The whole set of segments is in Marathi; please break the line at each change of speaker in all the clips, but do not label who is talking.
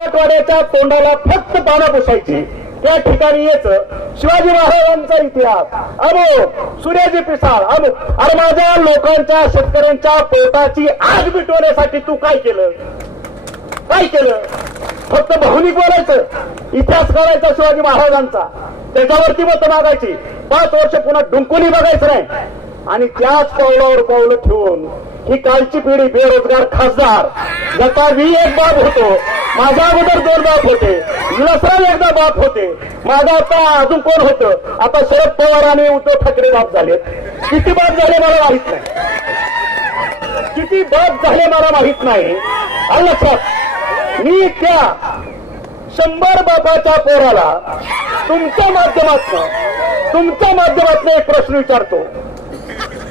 मराठवाड्याच्या तोंडाला फक्त पानं पुसायची. त्या ठिकाणी येत शिवाजी महाराजांचा इतिहास. अमुक सूर्याजी पिसाळ अमुक अरे माझ्या लोकांच्या शेतकऱ्यांच्या पोटाची आग मिटवण्यासाठी तू काय केलं? काय केलं? फक्त भावनिक बोलायचं. इतिहास करायचा शिवाजी महाराजांचा. त्याच्यावरती मत मागायची. पाच वर्ष पुन्हा डुंकुनी बघायचं नाही. आणि त्याच पावलावर पावलं ठेवून ही कालची पिढी बेरोजगार खासदार. जसा मी एक बाप होतो. माझ्या अगोदर दोन बाप होते. विलासराव एकदा बाप होते. माझा आता अजून कोण होतं? आता शरद पवार आणि उद्धव ठाकरे बाप झाले किती बाप झाले मला माहीत नाही. किती बाप झाले मला माहीत नाही. आलं लक्षात मी त्या शंभर बापाच्या पोराला तुमच्या माध्यमातून तुमच्या माध्यमातून एक प्रश्न विचारतो.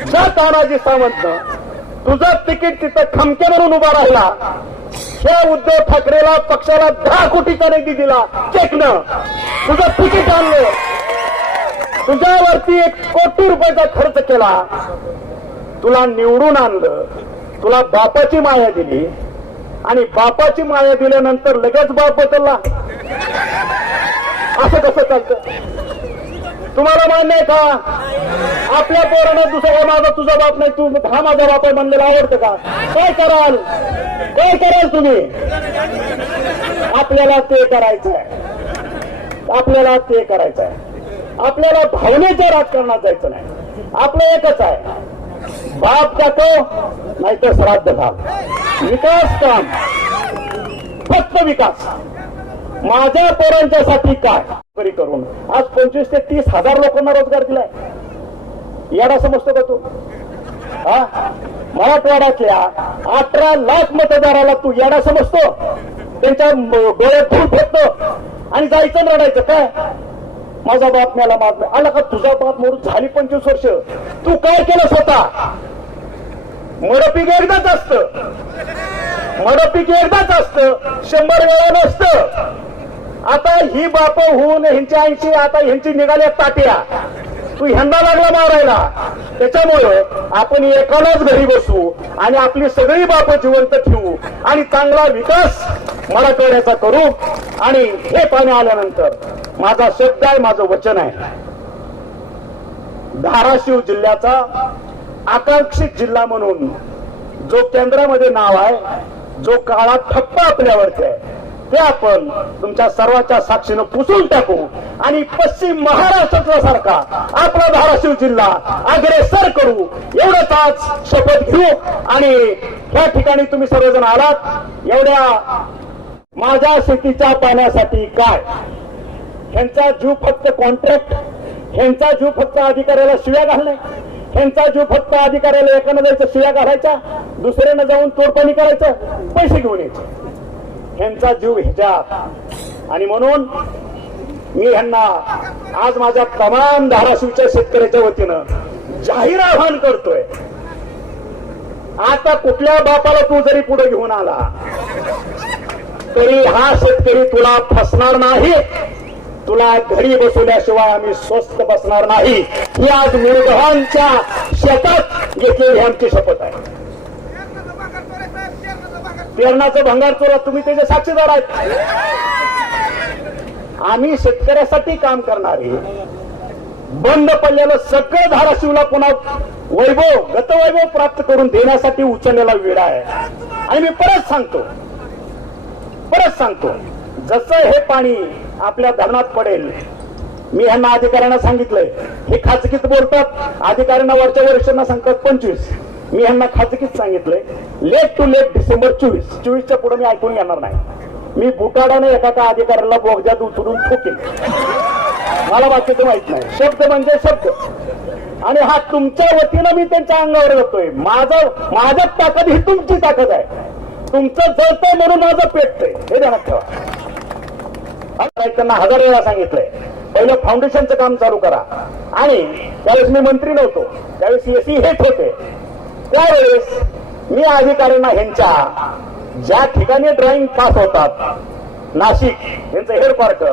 ज्या तानाजी सावंतनं तुझं तिकीट तिथं खमके म्हणून उभा राहिला. हे उद्धव ठाकरेला पक्षाला दहा कोटीचा निधी दिला. चेकनं. तुझं तिकीट आणलं. तुझ्यावरती एक कोटी रुपयाचा खर्च केला. तुला निवडून आणलं. तुला बापाची माया दिली. आणि बापाची माया दिल्यानंतर लगेच बाप बदलला. असं कसं चालतं? तुम्हाला मान्य आहे का? आपल्या पोरानं दुसरा माझा तुझा बाप नाही तू हा माझा बाप आहे म्हणलेला आवडतं का? काय कराल? काय कराल तुम्ही? आपल्याला ते करायचं आहे आपल्याला ते करायचं आहे आपल्याला भावनेच्या राजकारणात जायचं नाही. आपलं एकच आहे. बाप जातो नाहीतर श्राद्ध भाग विकास काम. फक्त विकास. माझ्या पोरांच्यासाठी काय? तरी करून. आज पंचवीस ते तीस हजार लोकांना रोजगार दिलाय. याडा समजतो का तू? हा? मराठवाड्यातल्या अठरा लाख मतदाराला तू याडा समजतो? त्यांच्या डोळ्यात धूळ फेकतो आणि जायचं रडायचं काय? माझा बाप मला मात आला का तुझा बाप मोर? झाली पंचवीस वर्ष. तू काय केलं स्वतः? मडपीक एकदाच असतं. मडपीक एकदाच असतं. शंभर वेळा नसतं. आता ही बाप होऊन ह्यांची ऐंशी आता ह्यांची निघाल्या ताट्या तू ह्यांना लागला मारायला. त्याच्यामुळं आपण एकालाच घरी बसू आणि आपली सगळी बाप जिवंत ठेवू आणि चांगला विकास मराठवाड्याचा करू. आणि हे पाणी आल्यानंतर माझा शब्द आहे माझं वचन आहे. धाराशिव जिल्ह्याचा आकांक्षित जिल्हा म्हणून जो केंद्रामध्ये नाव आहे जो काळा ठप्पा आपल्यावरती आहे. ते आपण तुमच्या सर्वांच्या साक्षीनं पुसून टाकू. आणि पश्चिम महाराष्ट्रातला सारखा आपला धाराशिव जिल्हा अग्रेसर करू. एवढंच आज शपथ घेऊ. आणि या ठिकाणी तुम्ही सर्वजण आलात. एवढ्या माझ्या शेतीच्या पाण्यासाठी काय? ह्यांचा जीव फक्त कॉन्ट्रॅक्ट ह्यांचा जीव फक्त अधिकाऱ्याला शिव्या घालणे? ह्यांचा जीव फक्त अधिकाऱ्याला एकानं जायचं शिव्या घालायच्या? दुसऱ्यानं जाऊन तोडपाणी करायचं? पैसे घेऊन यायचे ह्यांचा जीव घेतात आणि म्हणून मी ह्यांना आज माझ्या तमाम धाराशिवच्या शेतकऱ्याच्या वतीनं जाहीर आव्हान करतोय. आता कुठल्या बापाला तू जरी पुढे घेऊन आला तरी हा शेतकरी तुला फसणार नाही. तुला घरी बसवल्याशिवाय आम्ही स्वस्त बसणार नाही. ही आज निर्भयांच्या शेतात घेतलेली आमची शपथ आहे. पेरणाचं भंगार चोरा तुम्ही त्याचे साक्षीदार आहेत. आम्ही शेतकऱ्यासाठी काम करणारे बंद पडलेलं सगळं धाराशिवला पुन्हा वैभव गतवैभव प्राप्त करून देण्यासाठी उचललेला वेळा आहे. आणि मी परत सांगतो परत सांगतो जसं हे पाणी आपल्या धरणात पडेल मी ह्यांना अधिकाऱ्यांना सांगितलंय हे खाजगीत बोलतात अधिकाऱ्यांना वरच्या वरिष्ठांना सांगतात पंचवीस. मी यांना खाजगीच सांगितलंय. लेट टू लेट डिसेंबर चोवीस. चोवीसच्या पुढे मी ऐकून घेणार नाही. मी बुटाडाने एका एका अधिकाऱ्याला बोगद्यात उतरून ठोकेन. मला बाकीचं माहीत नाही. शब्द म्हणजे शब्द. आणि हा तुमच्या वतीनं मी त्यांच्या अंगावर जातोय माझं माझ्यात ताकद ही तुमची ताकद आहे. तुमचं जळतंय म्हणून माझं पेटतंय हे ध्यानात ठेवा. त्यांना हजार वेळा सांगितलंय. पहिलं फाउंडेशनचं काम चालू करा. आणि त्यावेळेस मी मंत्री नव्हतो. त्यावेळेस एसी हेच होते त्यावेळेस मी अधिकाऱ्यांना ह्यांच्या ज्या ठिकाणी ड्रॉइंग पास होतात नाशिक यांचं हेडक्वार्टर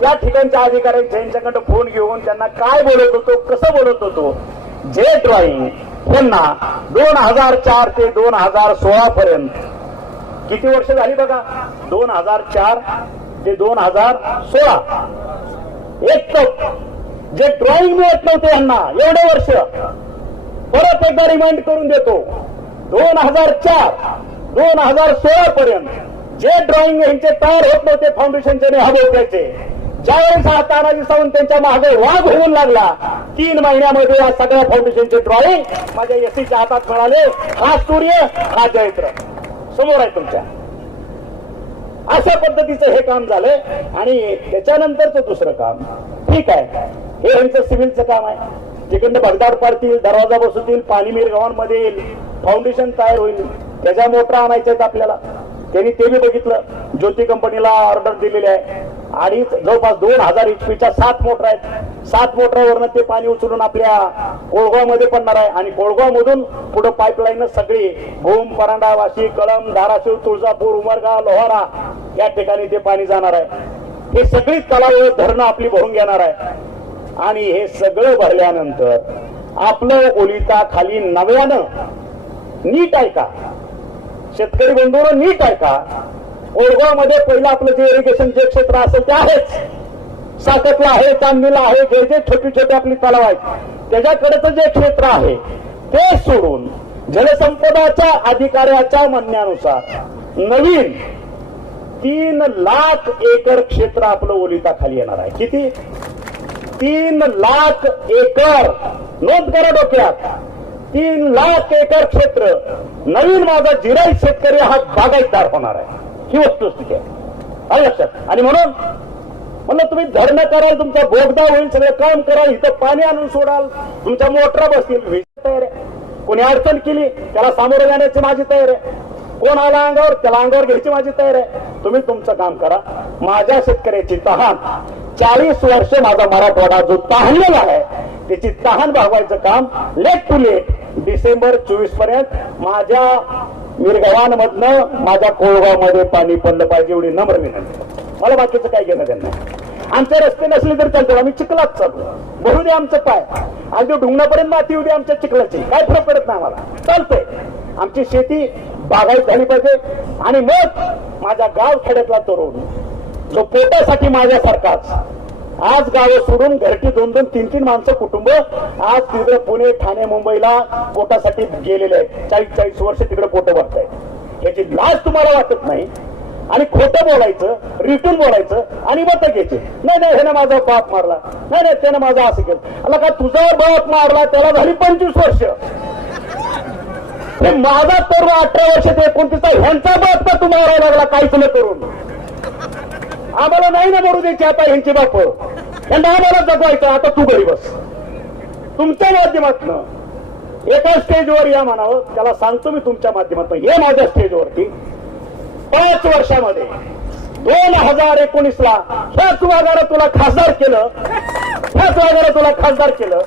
त्या ठिकाणच्या अधिकाऱ्यांच्या यांच्याकडे फोन घेऊन त्यांना काय बोलत होतो कसं बोलत होतो जे ड्रॉइंग त्यांना दोन हजार चार ते दोन हजार सोळा पर्यंत किती वर्ष झाली बघा? दोन हजार चार ते दोन हजार सोळा. एक जे ड्रॉइंग मिळत नव्हते यांना एवढे वर्ष. परत एकदा रिमाइंड करून देतो. दोन हजार चार दोन हजार सोळा पर्यंत जे ड्रॉइंग यांचे तयार होत नव्हते फाउंडेशनचे हबवत्याचे ज्यावेळेस हा तानाजी सावंत त्यांच्या मागे वाघ होऊन लागला तीन महिन्यामध्ये या सगळ्या फाउंडेशनचे ड्रॉइंग माझ्या एसीच्या हातात मिळाले. हा सूर्य हा जयत्र समोर आहे तुमच्या. अशा पद्धतीचं हे काम झालंय आणि त्याच्यानंतरचं दुसरं काम. ठीक आहे. हे यांचं सिव्हिलचं काम आहे. जिकडनं भगदाड पाडतील दरवाजा बसवतील पाणी मिरगावांमध्ये येईल फाउंडेशन तयार होईल. त्याच्या मोटरा आणायच्या आहेत आपल्याला. त्यांनी ते बी बघितलं. ज्योती कंपनीला ऑर्डर दिलेली आहे. आणि जवळपास दोन हजार एचपीच्या सात मोटर आहेत. सात मोटरवरनं ते पाणी उचलून आपल्या कोळगावमध्ये पडणार आहे. आणि कोळगावमधून पुढे पाईपलाईन सगळी भूम परांडा वाशी कळम धाराशिव तुळजापूर उमरगा लोहारा या ठिकाणी ते पाणी जाणार आहे. हे सगळी तलाव धरणं आपली भरून घेणार आहे. आणि हे सगळं भरल्यानंतर आपलं ओलिता खाली नव्यानं नीट ऐका शेतकरी बंधूंनो नीट ऐका का? ओळगावमध्ये पहिलं आपलं जे इरिगेशन जे क्षेत्र असेल ते आहेच. साकतला आहे चांदीला आहे जे जे छोटी छोटे आपली तलाव आहेत. त्याच्याकडेच जे क्षेत्र आहे ते सोडून जलसंपदाच्या अधिकाऱ्याच्या म्हणण्यानुसार नवीन तीन लाख एकर क्षेत्र आपलं ओलिता खाली येणार आहे. किती? तीन लाख एकर नोंद करा डोक्यात. तीन लाख एकर क्षेत्र. नवीन माझा जिराई शेतकरी हा बागायतदार होणार आहे. ही वस्तुस्थिती आहे. आलं लक्षात? आणि म्हणून म्हणलं तुम्ही धरणं कराल तुमचा बोगदा होईल सगळं काम कराल इथं पाणी आणून सोडाल तुमच्या मोटरा बसतील. तयार आहे. कोणी अडचण केली त्याला सामोरं जाण्याची माझी तयार आहे. कोण आला अंगावर त्याला अंगावर घ्यायची माझी तयार आहे. तुम्ही तुमचं काम करा. माझ्या शेतकऱ्याची तहान चाळीस वर्ष माझा मराठवाडा जो तहानलेला आहे त्याची तहान भागवायचं काम लेट टू लेट डिसेंबर चोवीसपर्यंत माझ्या मिरगावांमधनं माझ्या कोळगावमध्ये पाणी पडलं पाहिजे एवढी नम्र विनंती. मला बाकीचं काय घेणं त्यांना आमचे रस्ते नसले तर चालतो आम्ही चिखलात चाललो. बहु दे आमचं पाय. अगदी ढुंगणापर्यंत माती येऊ दे आमच्या चिखलाची. काय फरक पडत नाही आम्हाला. चालतंय. आमची शेती बागायत झाली पाहिजे आणि मग माझ्या गाव खेड्यातला तरुण जो पोटासाठी माझ्यासारखाच. आज गावं सोडून घरटी दोन दोन तीन तीन माणसं कुटुंब आज तिकडे पुणे ठाणे मुंबईला पोटासाठी गेलेले आहेत. चाळीस चाळीस वर्ष तिकडे पोट भरत आहेत याची लाज तुम्हाला वाटत नाही? आणि खोटं बोलायचं रिटून बोलायचं आणि मत घ्यायचे. नाही नाही ह्यानं माझा बाप मारला. नाही नाही त्यानं माझा असं केलं. अला का तुझा बाप मारला त्याला झाली पंचवीस वर्ष. हे माझा तरुण अठरा वर्ष ते एकोणतीसचा ह्यांचा बाप का तू मारायला लागला? काहीच न करून. आम्हाला नाही ना मरू द्यायची आता ह्यांची बाप. यांना आम्हाला जगवायचं आता तू घरी बस. तुमच्या माध्यमातन एका स्टेजवर या म्हणावं त्याला सांगतो मी तुमच्या माध्यमातून. हे माझ्या स्टेजवरती पाच वर्षामध्ये दोन हजार एकोणीस ला ह्याच वागाला तुला खासदार केलं ह्याच वागाला तुला खासदार केलं.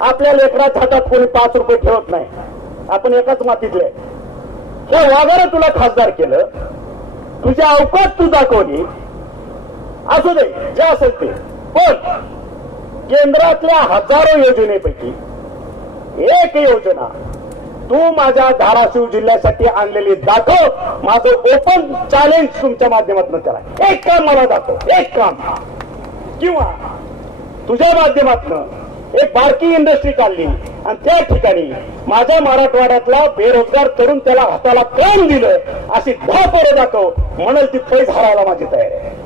आपल्या लेकरात हातात कोणी पाच रुपये ठेवत नाही. आपण एकाच मातीतले हे वागाला तुला खासदार केलं. तुझ्या अवकाश तू दाखवली. असू दे जे असेल ते. पण केंद्रातल्या हजारो योजनेपैकी एक योजना तू माझ्या धाराशिव जिल्ह्यासाठी आणलेली दाखव. माझं ओपन चॅलेंज तुमच्या माध्यमातून करा. एक काम मला दाखव एक काम. किंवा तुझ्या माध्यमातून एक बारकी इंडस्ट्री काढली आणि त्या ठिकाणी माझ्या मराठवाड्यातला बेरोजगार तरुण त्याला हाताला काम दिलं. अशी दहा पोरं दाखव. म्हणाल ती पैस हरायला माझी तयारी. आहे